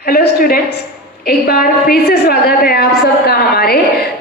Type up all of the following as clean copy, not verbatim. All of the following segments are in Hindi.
हेलो स्टूडेंट्स, एक बार फिर से स्वागत है आप सबका हमारे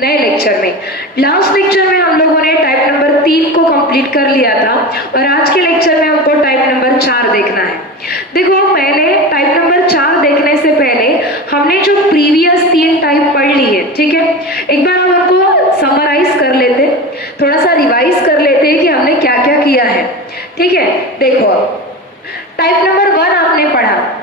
नए लेक्चर में। लास्ट लेक्चर में हम लोगों ने टाइप नंबर 3 को कंप्लीट कर लिया था और आज के लेक्चर में हमको टाइप नंबर 4 देखना है। देखो, पहले टाइप नंबर 4 देखने से पहले हमने जो प्रीवियस 3 टाइप पढ़ ली है, ठीक है, एक बार हम उनको समराइज कर लेते, थोड़ा सा रिवाइज कर लेते कि हमने क्या क्या किया है। ठीक है, देखो टाइप नंबर 1 आपने पढ़ा,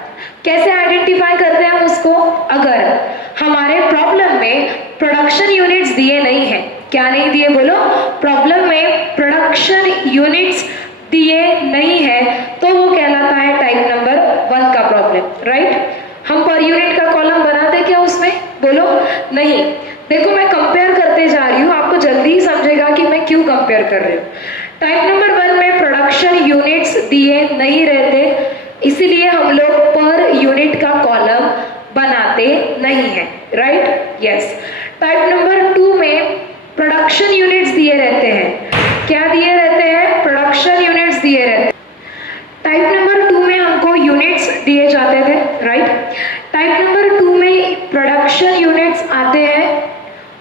कैसे आइडेंटिफाई करते हैं हम उसको, अगर हमारे प्रॉब्लम में प्रोडक्शन यूनिट्स दिए नहीं है। क्या नहीं दिए बोलो? प्रॉब्लम में प्रोडक्शन यूनिट्स दिए नहीं है तो वो कहलाता है टाइप नंबर 1 का प्रॉब्लम, राइट। हम पर यूनिट का कॉलम बनाते क्या उसमें, बोलो? नहीं। देखो, मैं कंपेयर करते जा रही हूँ, आपको जल्दी ही समझेगा कि मैं क्यों कंपेयर कर रही हूँ। टाइप नंबर 1 में प्रोडक्शन यूनिट्स दिए नहीं रहते, इसीलिए हम लोग पर यूनिट का कॉलम बनाते नहीं है, राइट। यस। टाइप नंबर 2 में प्रोडक्शन यूनिट्स दिए रहते हैं। क्या दिए रहते हैं? प्रोडक्शन यूनिट्स दिए रहते हैं। टाइप नंबर 2 में हमको यूनिट्स दिए जाते थे, राइट। टाइप नंबर 2 में प्रोडक्शन यूनिट्स आते हैं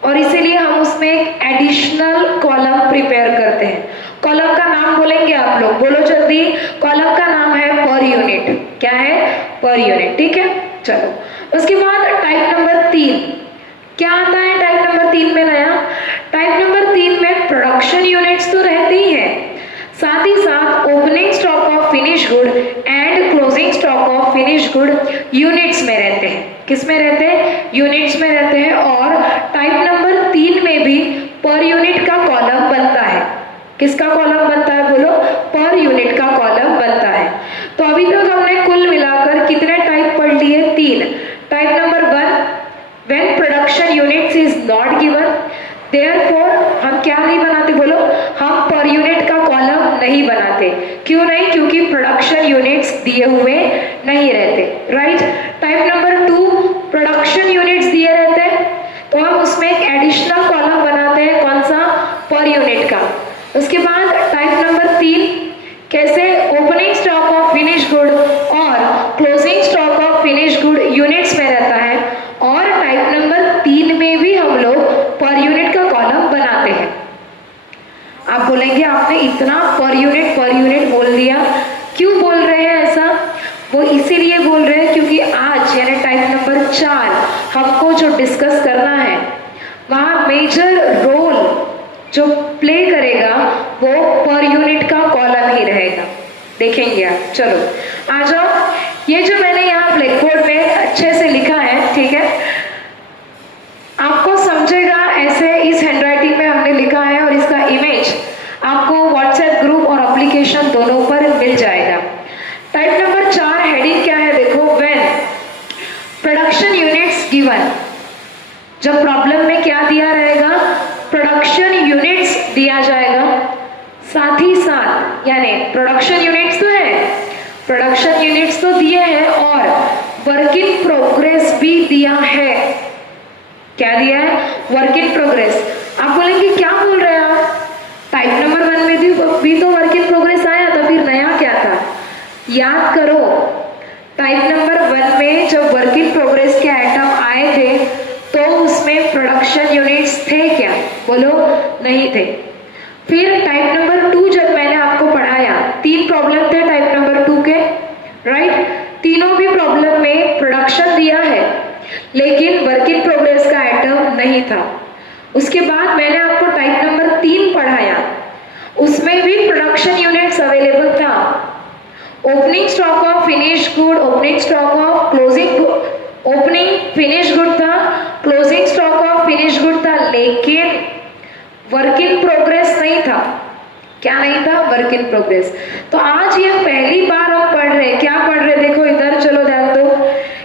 और इसीलिए हम उसमें एक एडिशनल कॉलम प्रिपेयर करते हैं। कॉलम का नाम बोलेंगे आप लोग, बोलो जल्दी। कॉलम का नाम है पर यूनिट। क्या है? पर यूनिट, ठीक है। चलो, उसके बाद टाइप नंबर 3 क्या आता है? टाइप नंबर 3 में नया, टाइप नंबर 3 में प्रोडक्शन यूनिट्स तो रहती ही है, साथ ही साथ opening stock of finish good and closing stock of finish good units में रहते हैं। किस में रहते हैं? यूनिट्स में रहते हैं। और टाइप नंबर 3 में भी पर यूनिट का कॉलम बनता है। किसका कॉलम बनता है बोलो? पर यूनिट का कॉलम बनता है। तो अभी तक हमने कुल मिलाकर कितने टाइप पढ़ लिए? 3। Type number 1, when production units is not given, therefore हम क्या नहीं बनाते बोलो? हम पर यूनिट का कॉलम नहीं बनाते। क्यों नहीं? क्योंकि प्रोडक्शन यूनिट्स दिए हुए नहीं रहते, right. Type number 2, production units दिए रहते हैं तो हम उसमें एक एडिशनल कॉलम बनाते हैं। कौन सा? पर यूनिट का। उसके बाद टाइप नंबर 3 कैसे? Opening stock of finish good और closing stock of finish good units में रहता है। और टाइप नंबर 3 में भी हम लोग पर यूनिट का कॉलम बनाते हैं। आप बोलेंगे आपने इतना पर यूनिट बोल दिया, क्यों बोल रहे हैं ऐसा? वो इसीलिए बोल रहे हैं क्योंकि आज यानी टाइप नंबर 4 हमको जो डिस्कस करना है वहां मेजर रोल जो प्ले करेगा वो पर यूनिट का कॉलम ही रहेगा। देखेंगे आप। चलो आ जाओ, ये जो मैंने यहाँ ब्लैक बोर्ड में अच्छे से लिखा है, ठीक है, आपको समझेगा ऐसे। इस हैंडराइटिंग में हमने लिखा है और इसका इमेज आपको व्हाट्सएप ग्रुप और एप्लीकेशन दोनों पर मिल जाएगा। टाइप नंबर 4 हेडिंग क्या है देखो, व्हेन प्रोडक्शन यूनिट्स गिवन। जब प्रॉब्लम में क्या दिया रहेगा? प्रोडक्शन यूनिट्स दिया जाएगा, साथ ही साथ यानी प्रोडक्शन यूनिट्स तो है, प्रोडक्शन यूनिट्स तो दिए हैं और वर्क इन प्रोग्रेस भी दिया है। क्या दिया है? Work in progress. आप बोलेंगे क्या बोल रहे हैं आप? टाइप नंबर 1 में भी तो वर्क इन प्रोग्रेस आया था, फिर नया क्या था? याद करो, टाइप नंबर 1 में जब वर्क इन प्रोग्रेस के आइटम आए थे तो उसमें प्रोडक्शन यूनिट्स थे क्या? बोलो? नहीं थे। फिर टाइप नंबर 2 जब मैंने आपको पढ़ाया, 3 प्रॉब्लम थे टाइप नंबर 2 के, राइट। तीनों भी प्रॉब्लम में प्रोडक्शन दिया है लेकिन वर्क इन प्रोग्रेस का आइटम नहीं था। उसके बाद मैंने आपको टाइप नंबर 3 पढ़ाया, उसमें भी प्रोडक्शन यूनिट्स अवेलेबल था। Opening stock of finish good, opening stock of closing, opening finish good था, closing stock of finish good था, लेकिन वर्क इन प्रोग्रेस नहीं था। क्या नहीं था? Work in progress. तो आज ये पहली बार हम पढ़ रहे हैं। क्या पढ़ रहे? देखो इधर, चलो ध्यान दो।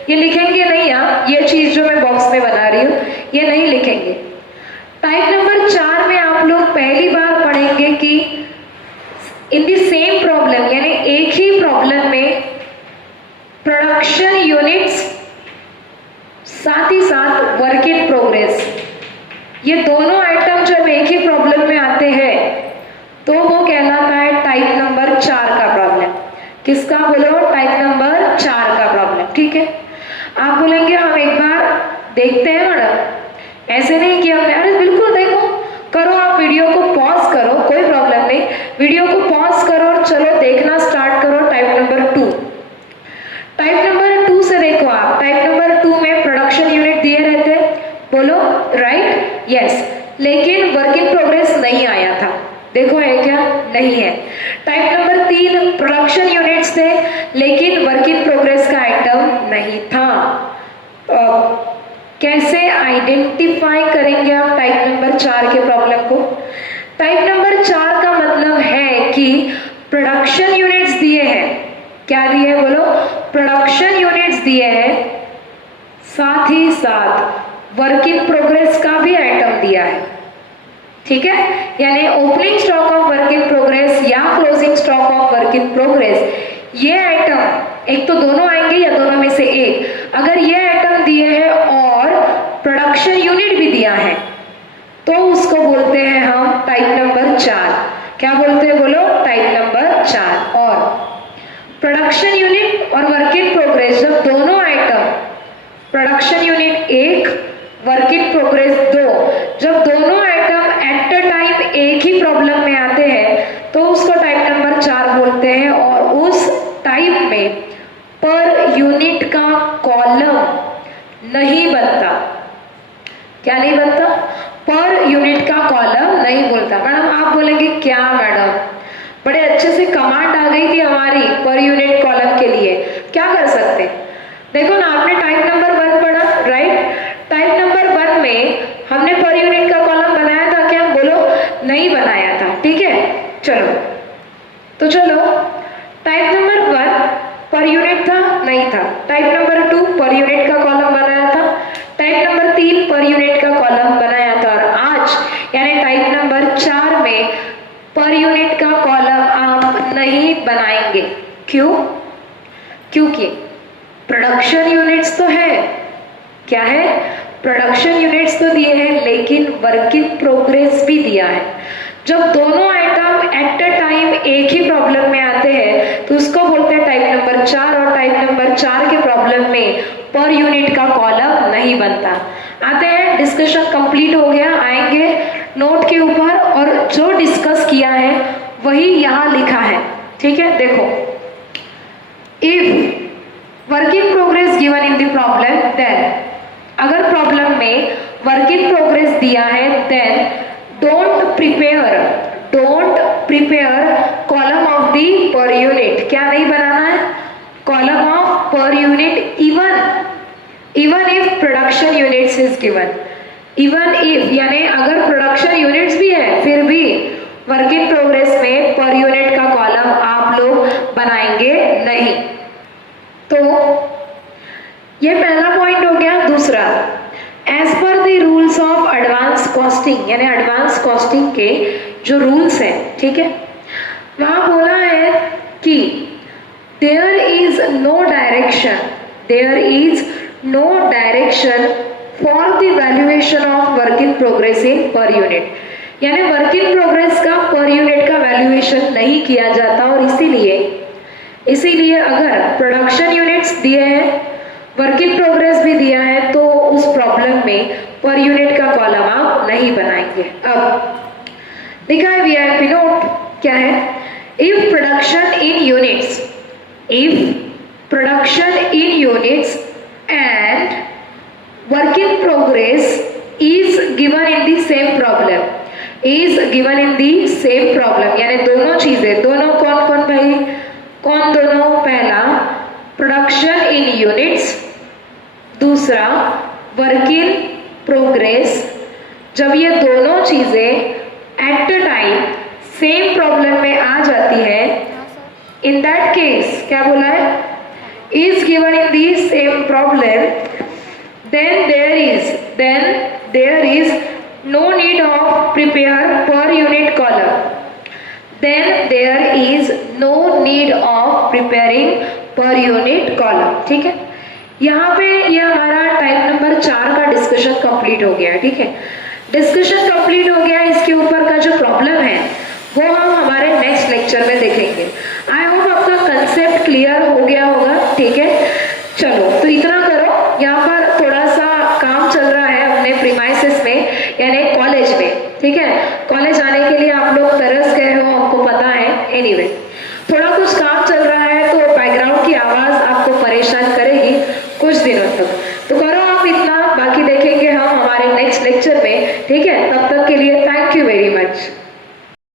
ये लिखेंगे नहीं आप, ये चीज जो मैं बॉक्स में बना रही हूँ ये नहीं लिखेंगे। टाइप नंबर 4 में आप लोग पहली बार पढ़ेंगे कि इन द सेम प्रॉब्लम यानी एक ही प्रॉब्लम में प्रोडक्शन यूनिट्स साथ ही साथ वर्क इन प्रोग्रेस, ये दोनों आइटम जब एक ही प्रॉब्लम में आते हैं तो वो कहलाता है टाइप नंबर 4 का प्रॉब्लम। किसका बोलो? टाइप नंबर 4 का प्रॉब्लम, ठीक है। आप बोलेंगे हम एक बार देखते हैं मैडम, ऐसे नहीं कि हमने, अरे बिल्कुल देखो, करो, आप वीडियो को पॉज करो, कोई प्रॉब्लम नहीं, वीडियो को पॉज करो और चलो देखना स्टार्ट करो टाइप नंबर 2। टाइप नंबर 2 से देखो आप, टाइप नंबर 2 में प्रोडक्शन यूनिट दिए रहते, बोलो राइट, यस, लेकिन वर्क इन प्रोग्रेस नहीं आया था, देखो है क्या, नहीं है। टाइप नंबर 3 प्रोडक्शन यूनिट्स थे लेकिन वर्क इन प्रोग्रेस का आइटम नहीं था। कैसे आइडेंटिफाई करेंगे आप टाइप नंबर 4 के प्रॉब्लम को? टाइप नंबर 4 का मतलब है कि प्रोडक्शन यूनिट्स दिए हैं, क्या दिए हैं बोलो, प्रोडक्शन यूनिट्स दिए हैं, साथ ही साथ वर्क इन प्रोग्रेस का भी आइटम दिया है, ठीक है, यानी opening stock of work in progress या closing stock of work in progress, ये आइटम एक तो दोनों आएंगे या दोनों में से एक, अगर ये आइटम दिए हैं और प्रोडक्शन यूनिट भी दिया है तो उसको बोलते हैं हम टाइप नंबर 4। क्या बोलते हैं बोलो, टाइप नंबर 4। और प्रोडक्शन यूनिट और वर्क इन प्रोग्रेस जब दोनों item, production unit 1, work in progress 2, जब दोनों आइटम एट अ टाइम एक ही प्रॉब्लम में आते हैं तो उसको टाइप नंबर 4 बोलते हैं। और उस टाइप में पर यूनिट का कॉलम नहीं बनता, क्या नहीं बनता, पर यूनिट का कॉलम नहीं बोलता। मैडम आप बोलेंगे क्या मैडम, बड़े अच्छे से कमांड आ गई थी हमारी पर यूनिट कॉलम के लिए, क्या कर सकते? देखो ना, आपने टाइप नंबर 1 पढ़ा, राइट, टाइप नंबर 1 में हमने पर यूनिट का कॉलम बनाया था क्या, बोलो नहीं बनाया था, ठीक है, चलो तो चलो, टाइप नंबर 1 पर यूनिट था, नहीं था, टाइप नंबर 2 पर यूनिट का कॉलम बनाया था, टाइप नंबर 3 पर यूनिट का कॉलम बनाया था, और आज यानी टाइप नंबर 4 में पर यूनिट का कॉलम आप नहीं बनाएंगे। क्यों? क्योंकि प्रोडक्शन यूनिट्स तो है, क्या है, प्रोडक्शन यूनिट्स तो दिए हैं लेकिन वर्क इन प्रोग्रेस भी दिया है। जब दोनों आइटम एट अ टाइम एक ही प्रॉब्लम में आते हैं तो उसको बोलते हैं टाइप नंबर 4, और टाइप नंबर 4 के प्रॉब्लम में पर यूनिट का कॉलम नहीं बनता। आते हैं, डिस्कशन कंप्लीट हो गया, आएंगे नोट के ऊपर, और जो डिस्कस किया है वही यहाँ लिखा है, ठीक है, देखो, if work in progress given in the problem, then अगर प्रॉब्लम में वर्क इन प्रोग्रेस दिया है, then don't prepare column of the per unit, क्या नहीं बनाना है, column of per unit, even if production units is given, even if यानी अगर प्रोडक्शन यूनिट्स भी है फिर भी वर्क इन प्रोग्रेस में पर यूनिट का कॉलम आप लोग बनाएंगे नहीं। तो ये पहला पॉइंट हो गया। दूसरा, as per the rules of advance costing, यानी एडवांस कॉस्टिंग के जो रूल्स हैं, ठीक है, वहां बोला है कि there is no direction for the valuation of work in progress in per unit, यानी वर्क इन प्रोग्रेस का पर यूनिट का वैल्यूएशन नहीं किया जाता, और इसीलिए अगर प्रोडक्शन यूनिट्स दिए हैं, वर्क इन प्रोग्रेस भी दिया है, तो उस प्रॉब्लम में पर यूनिट का कॉलम आप नहीं बनाएंगे। अब लिखा है वीआईपी नोट, क्या है, if production in units and work in progress is given in the same problem, यानी दोनों चीजें, दोनों कौन कौन भाई, कौन दोनों, पहला प्रोडक्शन इन यूनिट्स, दूसरा वर्क इन प्रोग्रेस, जब ये दोनों चीजें at a time same problem में आ जाती है, इन दैट केस क्या बोला है, is given in the same problem, then there is no need of prepare per unit column, then there is no need of preparing per unit column, ठीक है। यहाँ पे ये हमारा टाइप नंबर 4 का डिस्कशन कंप्लीट हो गया, ठीक है, डिस्कशन कंप्लीट हो गया। इसके ऊपर का जो प्रॉब्लम है वो हम हमारे नेक्स्ट लेक्चर में देखेंगे। आई होप आपका कंसेप्ट क्लियर हो गया होगा, ठीक है। चलो तो इतना करो, कॉलेज में, ठीक है। कॉलेज आने के लिए आप लोग तरस गए हो, आपको पता है। एनीवे, थोड़ा कुछ काम चल रहा है तो बैकग्राउंड की आवाज आपको परेशान करेगी कुछ दिनों तक, तो करो आप इतना, बाकी देखेंगे हम हमारे नेक्स्ट लेक्चर में, ठीक है। तब तक के लिए थैंक यू वेरी मच।